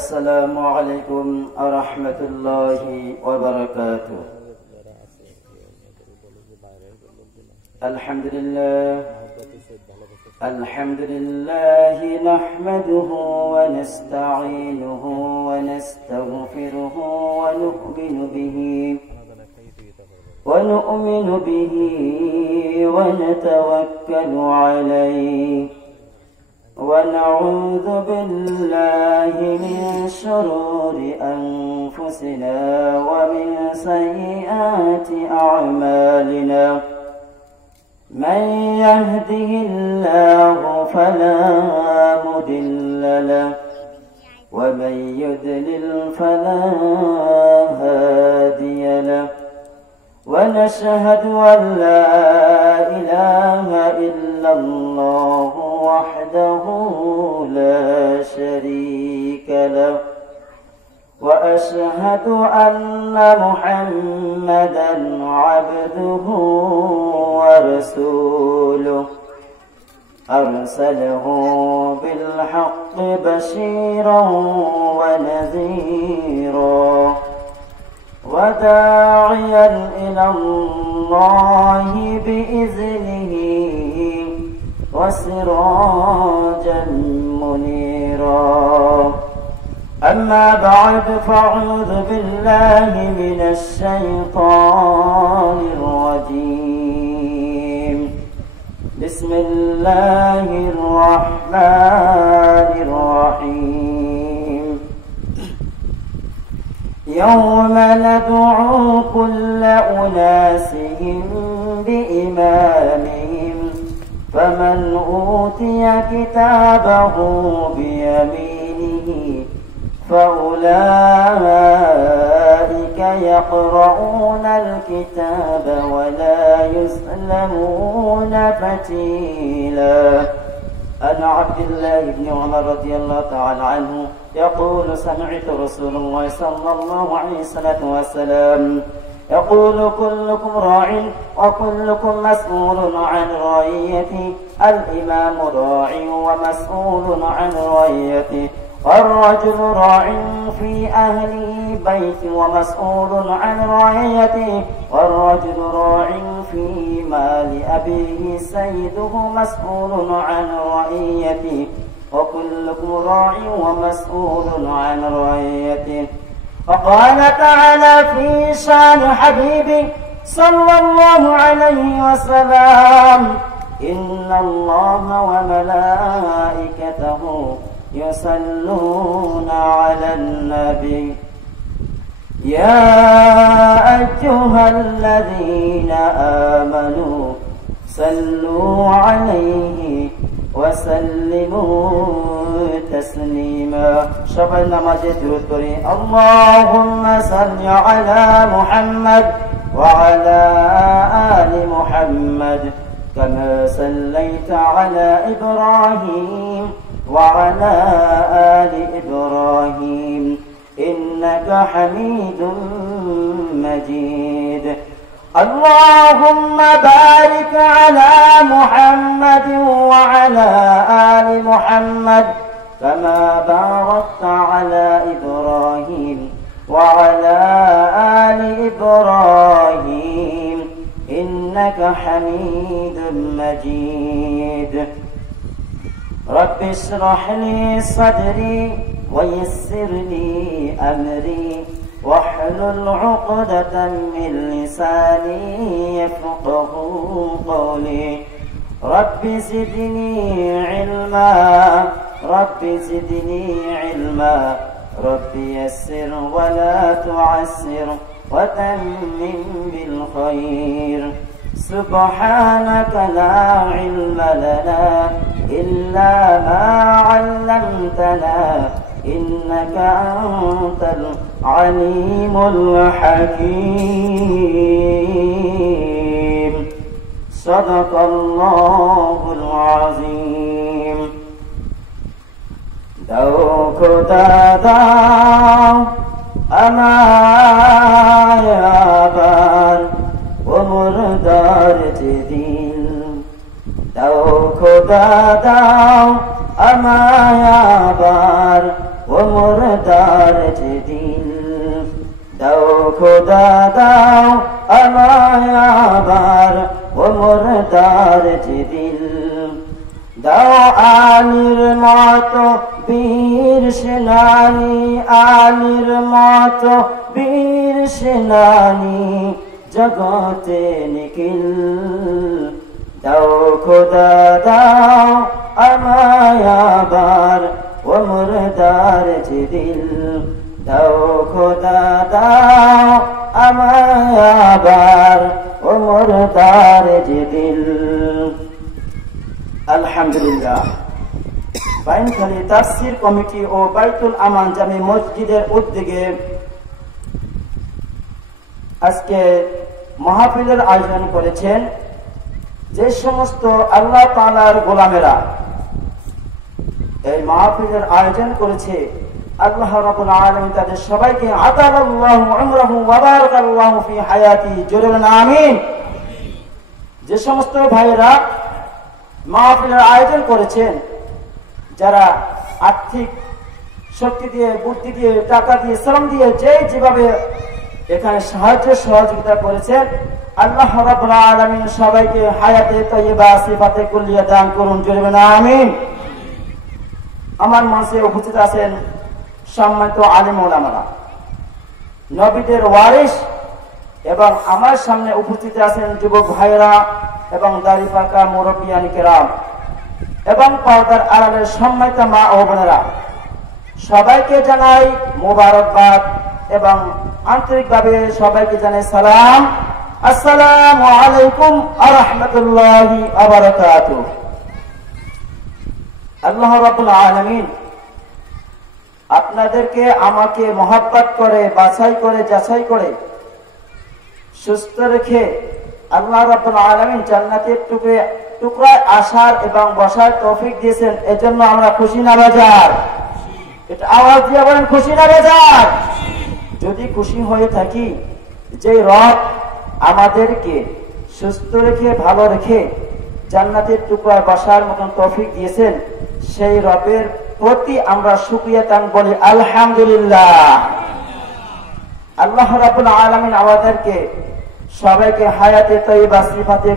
السلام عليكم ورحمة الله وبركاته. الحمد لله نحمده ونستعينه ونستغفره ونؤمن به ونتوكل عليه ونعوذ بالله من شرور أنفسنا ومن سيئات أعمالنا. من يهده الله فلا مضل له ومن يضلل فلا هادي له. ونشهد أن لا إله إلا الله وحده لا شريك له. وأشهد أن محمدا عبده ورسوله أرسله بالحق بشيرا ونذيرا وداعيا إلى الله بإذنه وسراجا منيرا. أما بعد فأعوذ بالله من الشيطان الرجيم. بسم الله الرحمن الرحيم. يوم ندعو كل أناس بإمامهم فمن أوتي كتابه بيمينه فأولئك يقرؤون الكتاب ولا يظلمون فتيلا. عن عبد الله بن عمر رضي الله تعالى عنه يقول سمعت رسول الله صلى الله عليه وسلم يقول كلكم راع وكلكم مسؤول عن رعيته. الإمام راع ومسؤول عن رعيته. الرجل راع في أهله بيت ومسؤول عن رعيته. والرجل راع في مال أبيه سيده مسؤول عن رعيته. وكلكم راع ومسؤول عن رعيته. وقال تعالى في شان حبيبه صلى الله عليه وسلم إن الله وملائكته يصلون على النبي يا أيها الذين آمنوا صلوا عليه وسلموا تسليما. সবাই নামাজে দুরূদ পড়ি। اللهم صل على محمد وعلى آل محمد كما صليت على إبراهيم وعلى آل إبراهيم إنك حميد مجيد. اللهم بارك على محمد وعلى آل محمد كما باركت على إبراهيم وعلى آل إبراهيم إنك حميد مجيد. رب اشرح لي صدري ويسر لي أمري واحلل عقدة من لساني يفقه قولي. رب زدني علما رب زدني علما رب يسر ولا تعسر وتمم بالخير. سبحانك لا علم لنا إلا ما علمتنا إنك أنت العليم الحكيم. صدق الله العظيم. দাও খোদা দাও আমায় আবার ও মুর্দার দিল। দাও খোদা দাও আমায় আবার ও মোর মুর্দার যেদিন দাও খোদা দাও আমায় আবার ও মুর্দার যেদিন দাও আলীর মতো বীর সেনানী আলীর মতো বীর সেনানী জগতে নিখিল দাও খোদা দাও আমায় আবার ও মুর্দার যেদিন দাও খোদা দাও আমায় আবার ও মুর্দার যেদিন। আলহামদুলিল্লাহ। বাইনখালী তাফসীর কমিটি ও বাইতুল আমান জামে মসজিদের উদ্যোগে আজকে মাহফিলের আয়োজন করেছেন। যে সমস্ত আল্লাহ তাআলার গোলামেরা এই মাহফিলের আয়োজন করেছে, আল্লাহ রাব্বুল আলামিন তাদের সবাইকে আতালাল্লাহু উমরাহু ওয়া বারাকাল্লাহু ফি হায়াতি, জোরে বলেন আমিন। যে সমস্ত ভাইয়েরা মাহফিলের আয়োজন করেছেন, যারা আর্থিক শক্তি দিয়ে, বুদ্ধি দিয়ে, টাকা দিয়ে, শ্রম দিয়ে যেভাবে এখানে সাহায্য সহযোগিতা করেছেন, আল্লাহ রাব্বুল আলামিন সবাইকে হায়াতে তাইয়্যিবা সিফাতে কুল্লিয়া দান করুন, জোরে বলেন আমিন। আমার মঞ্চে উপস্থিত আছেন সম্মানিত আলেম ওলামারা, নবীদের ওয়ারিস, এবং আমার সামনে উপস্থিত আছেন যুবক ভাইয়েরা এবং দাড়ি পাকা মুরব্বিয়ান কেরাম এবং পর্দার আড়ালের সম্মানিত মা ও বোনেরা, সবাইকে জানাই মোবারকবাদ এবং আন্তরিকভাবে সবাইকে জানাই সালাম। আসসালামু আলাইকুম ওয়া রাহমাতুল্লাহি ওয়া বারাকাতুহু। আল্লাহ রাব্বুল আলামিন আপনাদেরকে আমাকে মহব্বত করে, বাছাই করে, যাচাই করে সুস্থ রেখে আল্লাহ রাব্বুল আলামিন জান্নাতের টুকরায় আসার এবং বসার তৌফিক দিয়েছেন। এজন্য আমরা খুশি না বেজার? এটা আওয়াজ দিয়ে বলেন, খুশি না বেজার? যদি খুশি হয়ে থাকি, যে রব আমাদেরকে সুস্থ রেখে, ভালো রেখে জান্নাতের টুকরায় বসার মতন তৌফিক দিয়েছেন, সেই রবের প্রতি আমরা শুকরিয়া তান বলি আলহামদুলিল্লাহ। আল্লাহ রাব্বুল আলামিন আমাদেরকে সবাইকে হায়াতে তাইয়্যিবা সিফাতে